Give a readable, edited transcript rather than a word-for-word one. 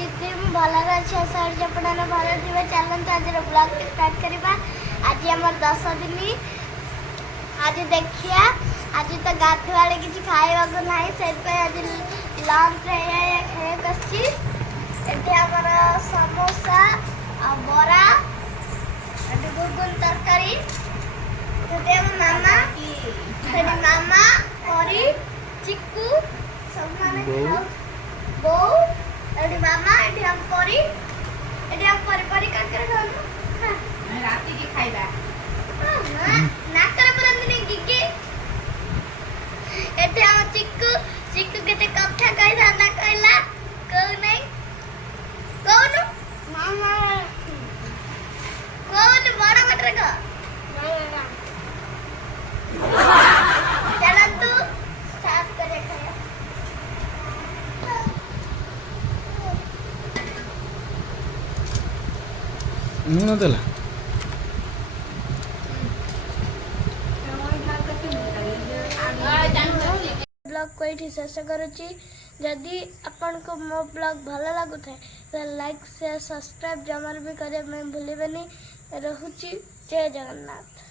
भल अच्छे सर जपड़ा भल थे चलते आज ब्लॉग स्टार्ट करवा। आज आम 10 दिन आज देखिए आज तो गाधुआ किसी खावा ना से आज लंच खाई समोसा आ बरा गुगुन तरकारी मामा मामा परी चिक्कू सब माने बो मामा एठी हम परी परी काकर खाऊ राती की खाइबा नाकर परंदिनी गिगे एठी हम चिक्कू केते कथा कहि थाना कहला कहू नहीं कहू मामा कहू बड़ा मटर का चलो तू साफ करे खाया नदेला ब्लॉग को ये शेष करुच्ची। जदि आपन को मो ब्लॉग भल लगुए तो लाइक शेयर सब्सक्राइब जमार भी करें भूलें। रहुची जय जगन्नाथ।